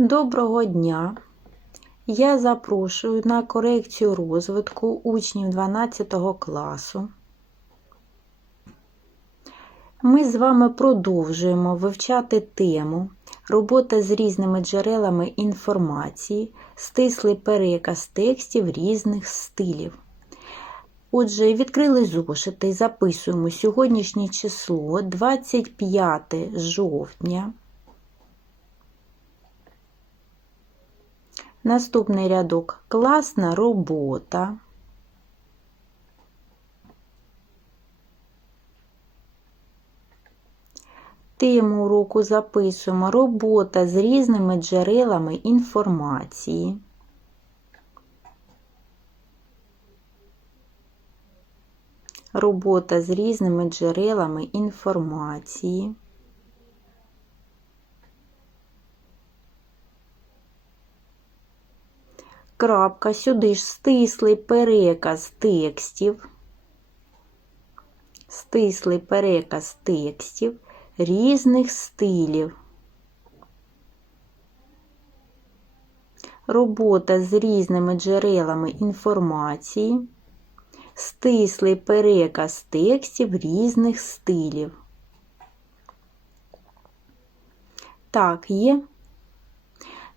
Доброго дня! Я запрошую на корекцію розвитку учнів 12 класу. Ми з вами продовжуємо вивчати тему робота з різними джерелами інформації, стислий переказ текстів різних стилів. Отже, відкрили зошити і записуємо сьогоднішнє число 25 жовтня. Наступний рядок класна робота. Тему уроку записуємо робота з різними джерелами інформації. Робота з різними джерелами інформації. Крапка, сюди ж стислий переказ текстів, стислий переказ текстів різних стилів. Робота з різними джерелами інформації, стислий переказ текстів різних стилів. Так, є.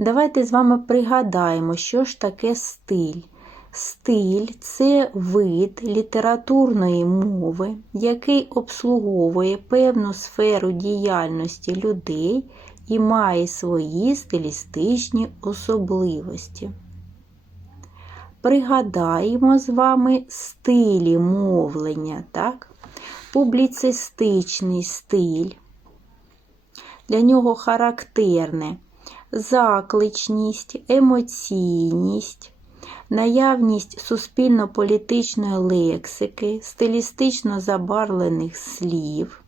Давайте з вами пригадаємо, що ж таке стиль. Стиль це вид літературної мови, який обслуговує певну сферу діяльності людей і має свої стилістичні особливості. Пригадаємо з вами стилі мовлення, так? публіцистичний стиль. Для нього характерне закличність, емоційність, наявність суспільно-політичної лексики, стилістично забарвлених слів.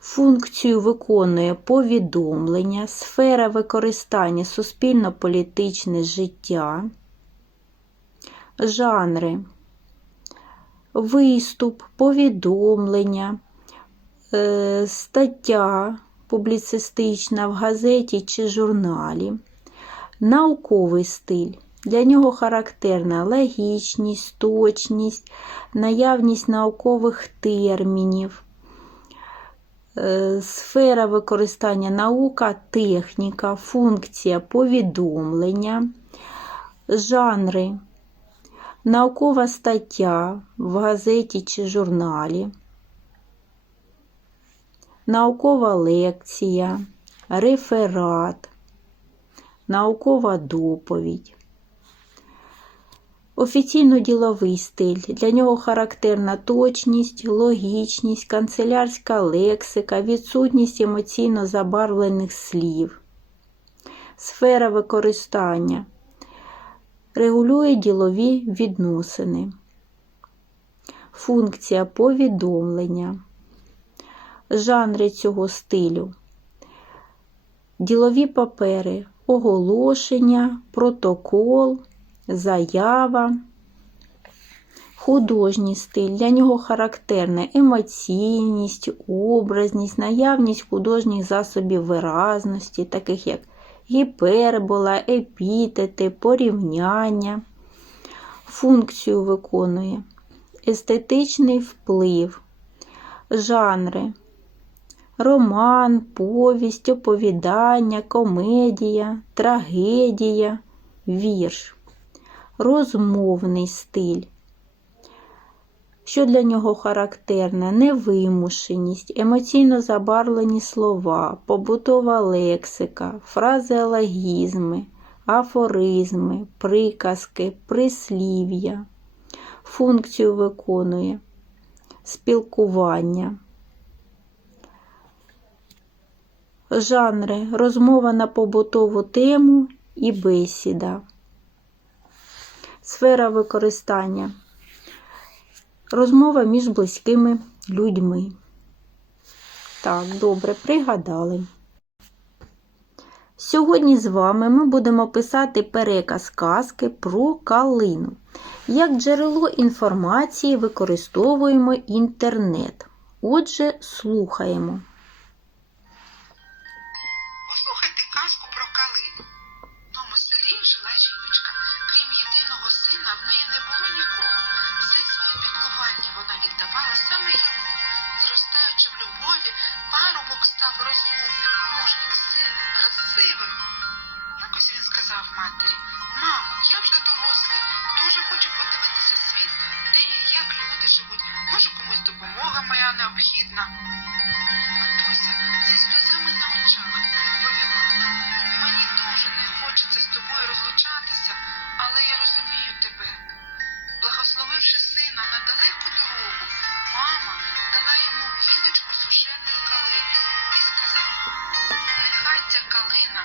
Функцію виконує повідомлення, сфера використання суспільно-політичне життя, жанри, виступ, повідомлення, е, стаття публіцистична в газеті чи журналі, науковий стиль. Для нього характерна логічність, точність, наявність наукових термінів, е, сфера використання наука, техніка, функція повідомлення, жанри, наукова стаття в газеті чи журналі наукова лекція, реферат, наукова доповідь. Офіційно-діловий стиль. Для нього характерна точність, логічність, канцелярська лексика, відсутність емоційно забарвлених слів, сфера використання, регулює ділові відносини, функція повідомлення жанри цього стилю. Ділові папери, оголошення, протокол, заява, художній стиль. Для нього характерна емоційність, образність, наявність художніх засобів виразності, таких як гіпербола, епітети, порівняння. Функцію виконує естетичний вплив, жанри роман, повість, оповідання, комедія, трагедія, вірш, розмовний стиль. Що для нього характерне? Невимушеність, емоційно забарвлені слова, побутова лексика, фразеологізми, афоризми, приказки, прислів'я. Функцію виконує спілкування. Жанри розмова на побутову тему і бесіда. Сфера використання. Розмова між близькими людьми. Так, добре, пригадали. Сьогодні з вами ми будемо писати переказ казки про калину. Як джерело інформації використовуємо інтернет. Отже, слухаємо. Сказав матері, мамо, я вже дорослий, дуже хочу подивитися світ, де і як люди живуть, може комусь допомога моя необхідна. Матуся зі сльозами на очах відповіла, мені дуже не хочеться з тобою розлучатися, але я розумію тебе. Благословивши сина на далеку дорогу, мама дала йому гілочку сушеної калини і сказала, нехай ця калина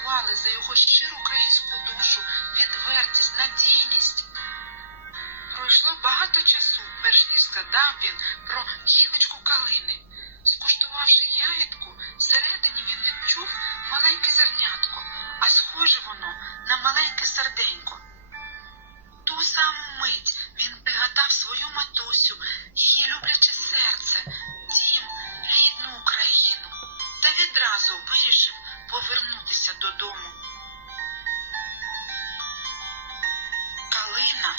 цінували за його щиру українську душу, відвертість, надійність. Пройшло багато часу, перш ніж згадав він про гілочку калини. Скуштувавши ягідку, всередині він відчув маленьке зернятко, а схоже воно на маленьке серденько. Ту саму мить він пригадав свою матусю, її любляче серце, дім, рідну Україну, та відразу вирішив повернутися додому. Калина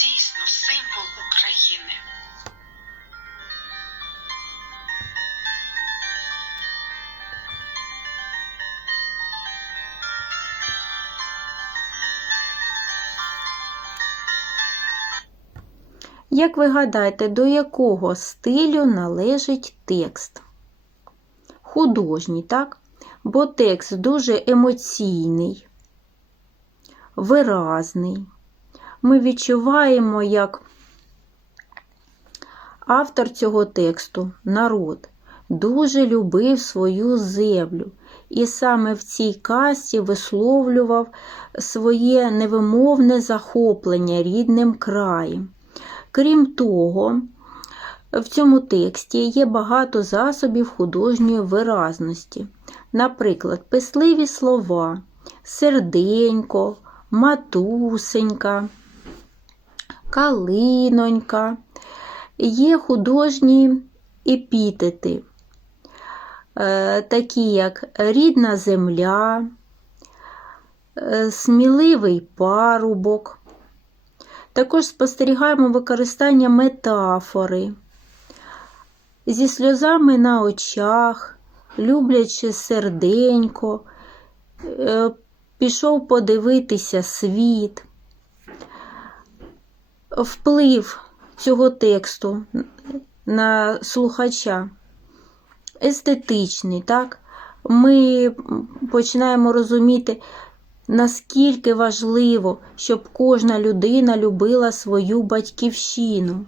дійсно символ України. Як ви гадаєте, до якого стилю належить текст? Художній, так? Бо текст дуже емоційний, виразний. Ми відчуваємо, як автор цього тексту, народ, дуже любив свою землю. І саме в цій касті висловлював своє невимовне захоплення рідним краєм. Крім того, в цьому тексті є багато засобів художньої виразності. Наприклад, писливі слова, серденько, матусенька, калинонька. Є художні епітети, е, такі як рідна земля, е, сміливий парубок. Також спостерігаємо використання метафори зі сльозами на очах, люблячи серденько, е, пішов подивитися світ. Вплив цього тексту на слухача естетичний, так? Ми починаємо розуміти, наскільки важливо, щоб кожна людина любила свою батьківщину.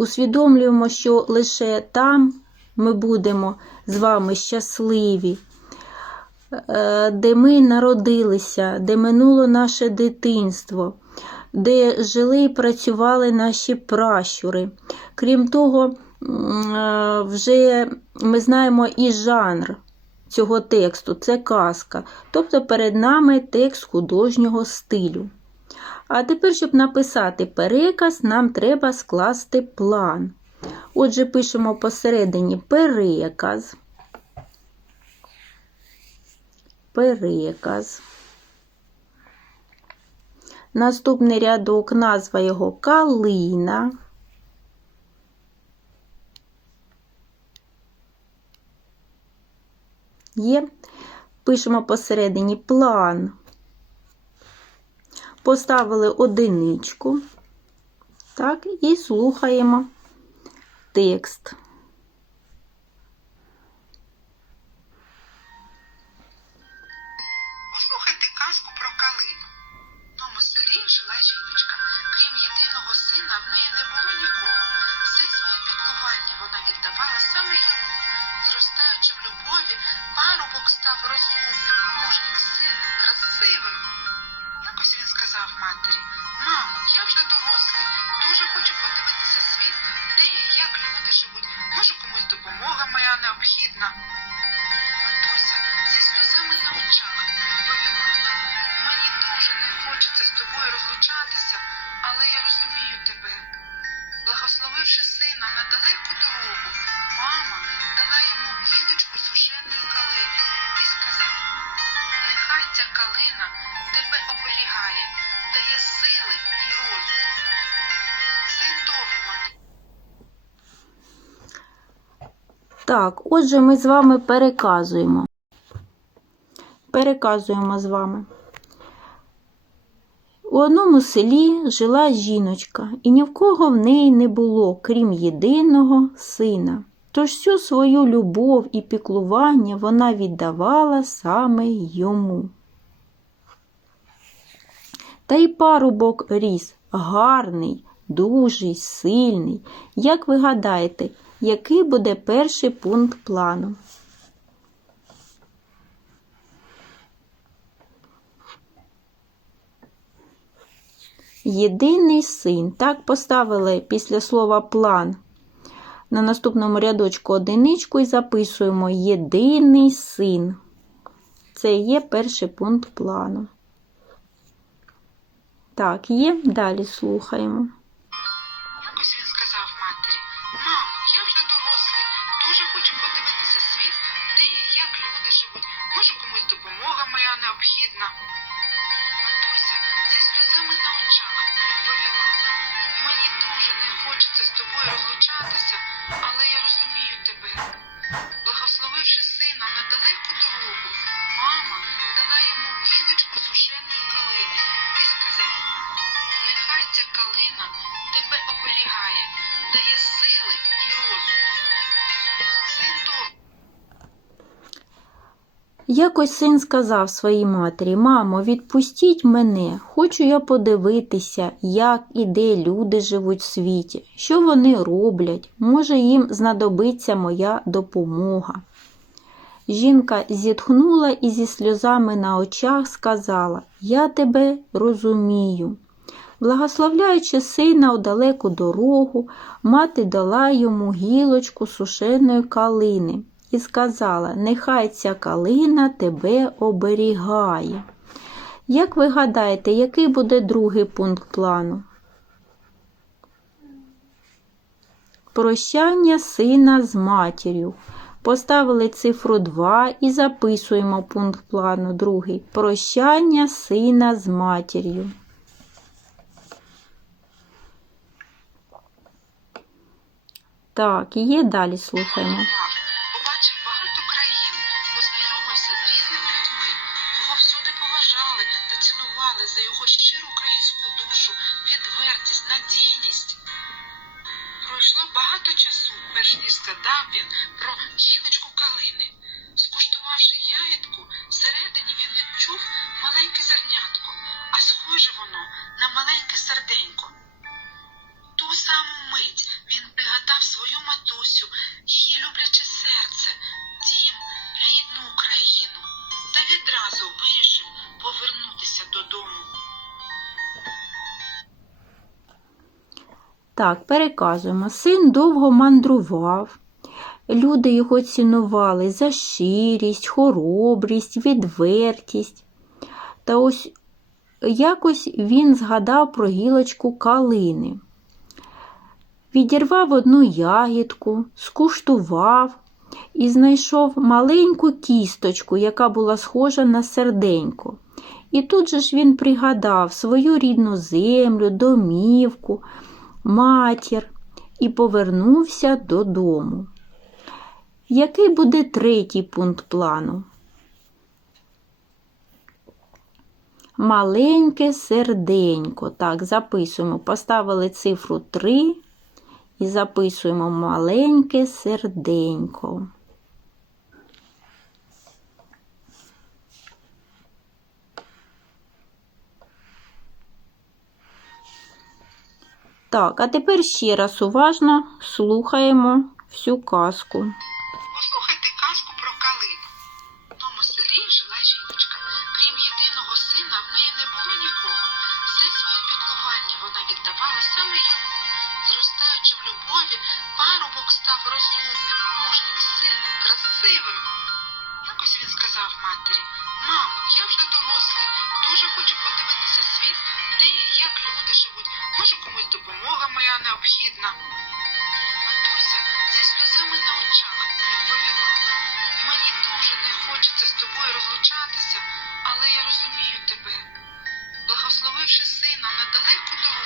Усвідомлюємо, що лише там ми будемо з вами щасливі, е, де ми народилися, де минуло наше дитинство, де жили і працювали наші пращури. Крім того, е, вже ми знаємо і жанр цього тексту це казка, тобто перед нами текст художнього стилю. А тепер, щоб написати переказ, нам треба скласти план. Отже, пишемо посередині переказ. Переказ. Наступний рядок, назва його калина. Є. Пишемо посередині план. Поставили одиничку. Так, і слухаємо текст. Тобою розлучатися, але я розумію тебе. Благословивши сина на далеку дорогу, мама дала йому гілочку сушеної калини і сказала: Нехай ця калина тебе оберігає, дає сили і розум. Син довго. Так, отже, ми з вами переказуємо. Переказуємо з вами. У одному селі жила жіночка, і ні в кого в неї не було, крім єдиного сина. Тож всю свою любов і піклування вона віддавала саме йому. Та й парубок ріс гарний, дужий, сильний. Як ви гадаєте, який буде перший пункт плану? Єдиний син. Так поставили після слова план. На наступному рядочку одиничку і записуємо єдиний син. Це є перший пункт плану. Так, є. Далі слухаємо. Якось син сказав своїй матері: Мамо, відпустіть мене, хочу я подивитися, як і де люди живуть в світі, що вони роблять, може їм знадобиться моя допомога. Жінка зітхнула і зі сльозами на очах сказала: Я тебе розумію. Благословляючи сина у далеку дорогу, мати дала йому гілочку сушеної калини і сказала: Нехай ця калина тебе оберігає. Як ви гадаєте, який буде другий пункт плану? Прощання сина з матір'ю. Поставили цифру 2 і записуємо пункт плану другий. Прощання сина з матір'ю. Так, є далі слухаємо. Так, переказуємо. Син довго мандрував. Люди його цінували за щирість, хоробрість, відвертість. Та ось якось він згадав про гілочку калини. Відірвав одну ягідку, скуштував і знайшов маленьку кісточку, яка була схожа на серденько. І тут же ж він пригадав свою рідну землю, домівку, матір і повернувся додому. Який буде третій пункт плану? Маленьке серденько. Так, записуємо. Поставили цифру 3 і записуємо маленьке серденько. Так, а тепер ще раз уважно слухаємо всю казку. Послухайте казку про калину. В тому селі жила жіночка. Крім єдиного сина, в неї не було нікого. Все своє піклування вона віддавала саме йому. Зростаючи в любові, парубок став розумним, мужнім, сильним, красивим. Якось він сказав матері: Мамо, я вже дорослий, дуже хочу подивитися як люди живуть, може комусь допомога моя необхідна. Матуся зі сльозами на очах відповіла: Мені дуже не хочеться з тобою розлучатися, але я розумію тебе. Благословивши сина на далеку дорогу,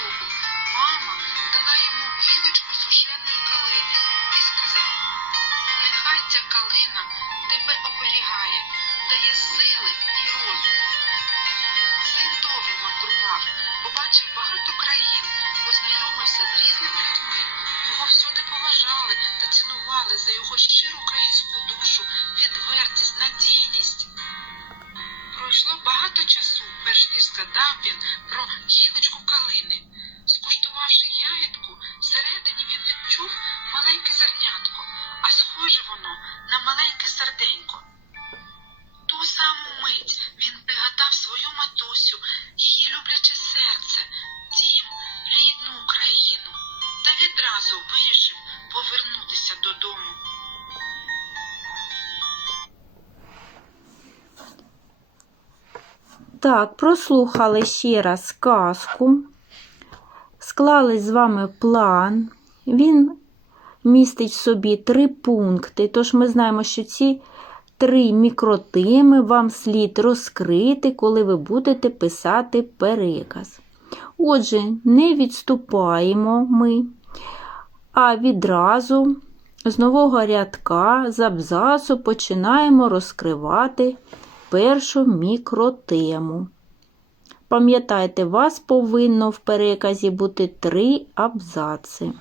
Так, прослухали ще раз казку, склали з вами план. Він містить в собі три пункти, тож ми знаємо, що ці три мікротеми вам слід розкрити, коли ви будете писати переказ. Отже, не відступаємо ми, а відразу з нового рядка з абзацу починаємо розкривати першу мікротему. Пам'ятайте, вас повинно в переказі бути три абзаци.